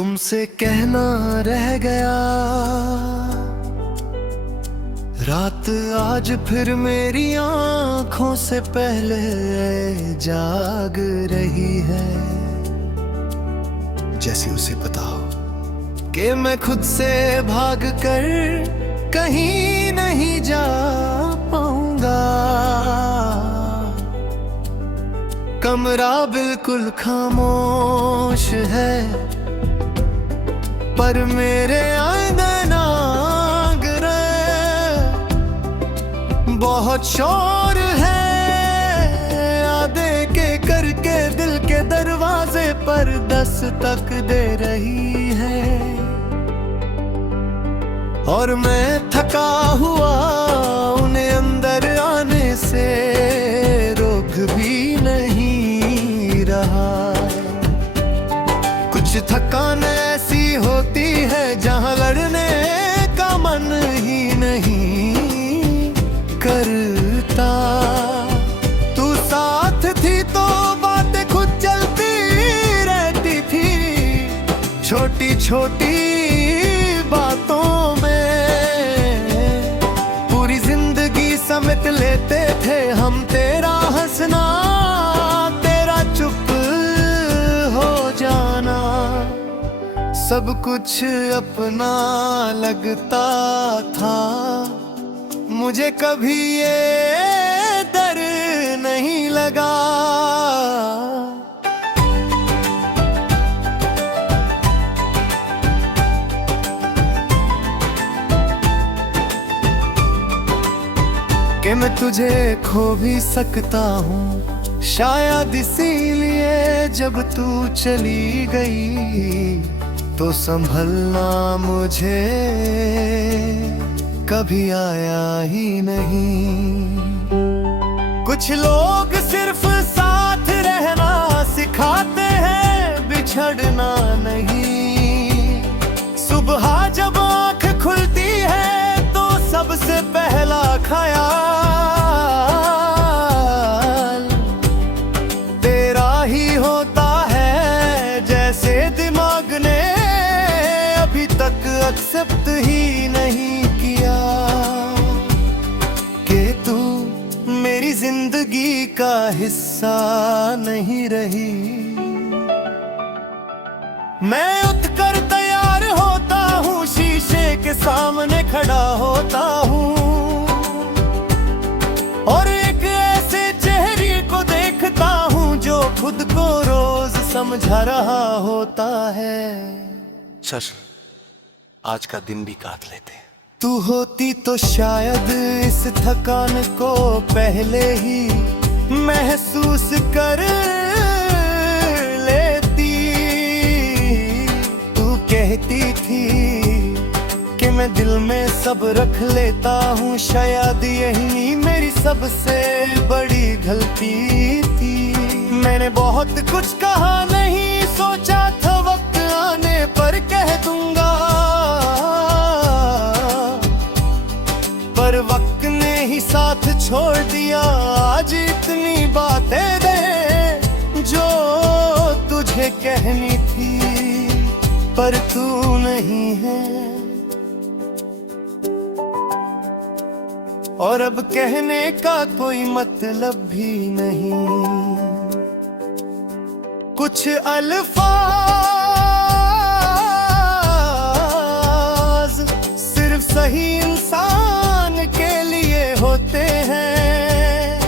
तुमसे कहना रह गया, रात आज फिर मेरी आंखों से पहले जाग रही है। जैसे उसे पता हो कि मैं खुद से भाग कर कहीं नहीं जा पाऊंगा। कमरा बिल्कुल खामोश है, पर मेरे आंगन आंगरे बहुत शोर है। यादें के करके दिल के दरवाजे पर दस्तक दे रही है, और मैं थका हुआ उन्हें अंदर आने से रोक भी नहीं रहा। कुछ थकान ऐसी होती है जहां लड़ने का मन ही नहीं करता। तू साथ थी तो बातें खुद चलती रहती थी, छोटी छोटी बातों में पूरी जिंदगी समेट लेते थे हम। तेरा हंसना, तेरा चुप हो जाना, सब कुछ अपना लगता था। मुझे कभी ये डर नहीं लगा। कि मैं तुझे खो भी सकता हूँ, शायद इसीलिए जब तू चली गई तो संभलना मुझे कभी आया ही नहीं। कुछ लोग सिर्फ साथ रहना सिखाते हैं, बिछड़ना नहीं। सुबह जब आँख खुलती है तो सबसे पहला ख्याल तेरा ही होता है। जैसे दिमाग ने अभी तक एक्सेप्ट ही नहीं किया कि तू मेरी जिंदगी का हिस्सा नहीं रही। मैं उठकर तैयार होता हूँ, शीशे के सामने खड़ा होता हूँ, और एक ऐसे चेहरे को देखता हूँ जो खुद को रोज समझा रहा होता है। चल आज का दिन भी काट लेते हैं। तू होती तो शायद इस थकान को पहले ही महसूस कर लेती। तू कहती थी कि मैं दिल में सब रख लेता हूँ, शायद यही मेरी सबसे बड़ी गलती थी। मैंने बहुत कुछ कहा नहीं, सोचा था वक्त आने पर कह दूंगा, पर वक्त ने ही साथ छोड़ दिया। आज इतनी बातें दे जो तुझे कहनी थी, पर तू नहीं है। और अब कहने का कोई मतलब भी नहीं। कुछ अल्फाज सिर्फ सही इंसान के लिए होते हैं,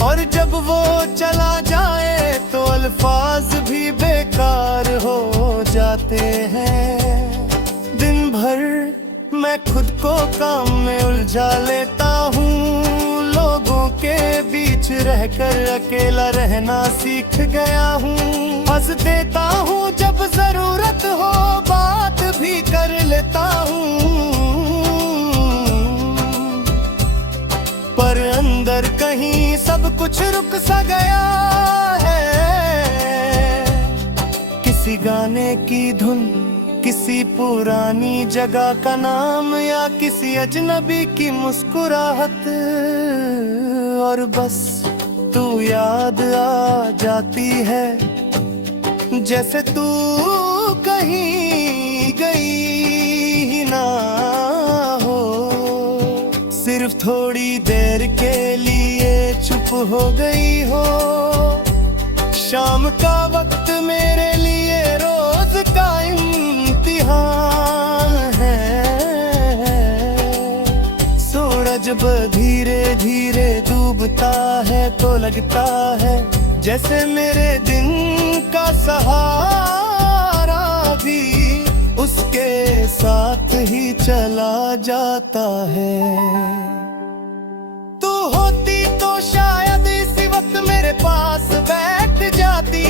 और जब वो चला जाए तो अल्फाज भी बेकार हो जाते हैं। दिन भर मैं खुद को काम में उलझा लेता हूँ, लोगों के बीच रहकर अकेला रहना सीख गया हूँ। हंस देता हूँ जब जरूरत हो, बात भी कर लेता हूँ, पर अंदर कहीं सब कुछ रुक सा गया है। किसी गाने की धुन, किसी पुरानी जगह का नाम, या किसी अजनबी की मुस्कुराहट, और बस तू याद आ जाती है। जैसे तू कहीं थोड़ी देर के लिए चुप हो गई हो। शाम का वक्त मेरे लिए रोज का इम्तिहान है। सूरज जब धीरे धीरे डूबता है तो लगता है जैसे मेरे दिन का सहारा भी उसके साथ ही चला जाता है। तू होती तो शायद इसी वक्त मेरे पास बैठ जाती,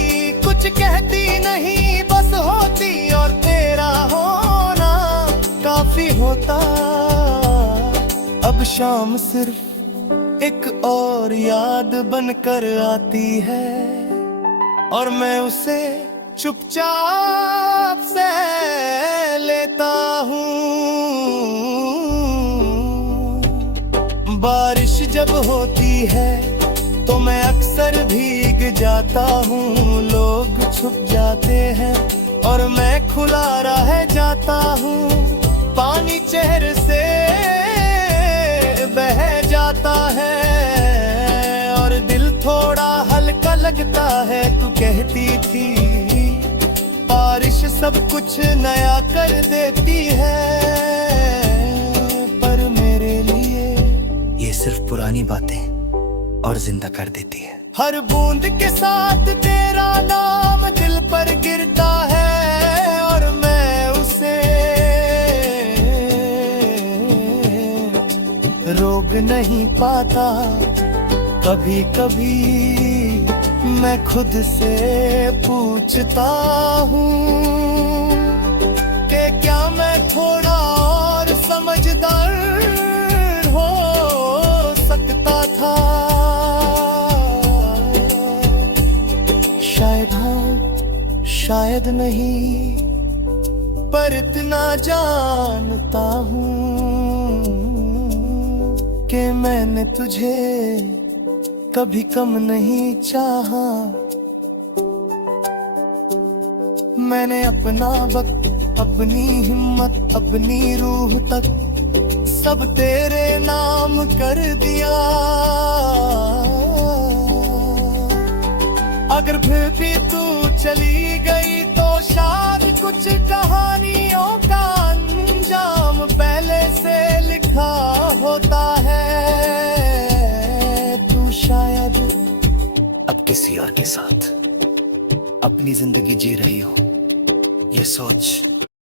कुछ कहती नहीं बस होती और तेरा होना काफी होता। अब शाम सिर्फ एक और याद बनकर आती है और मैं उसे चुपचाप से लेता हूँ। बारिश जब होती है तो मैं अक्सर भीग जाता हूँ। लोग छुप जाते हैं और मैं खुला रह जाता हूँ। पानी चेहरे से बह जाता है और दिल थोड़ा हल्का लगता है। तू कहती थी बारिश सब कुछ नया कर देती है, पर मेरे लिए ये सिर्फ पुरानी बातें और जिंदा कर देती है। हर बूंद के साथ तेरा नाम दिल पर गिरता है और मैं उसे रोक नहीं पाता। कभी कभी मैं खुद से पूछता हूँ कि क्या मैं थोड़ा और समझदार हो सकता था। शायद हाँ शायद नहीं, पर इतना जानता हूँ कि मैंने तुझे कभी कम नहीं चाहा। मैंने अपना वक्त, अपनी हिम्मत, अपनी रूह तक सब तेरे नाम कर दिया। अगर फिर भी तू चली गई तो शायद कुछ कहानियों का अंजाम पहले से लिखा होता है। शायद अब किसी और के साथ अपनी जिंदगी जी रही हो, ये सोच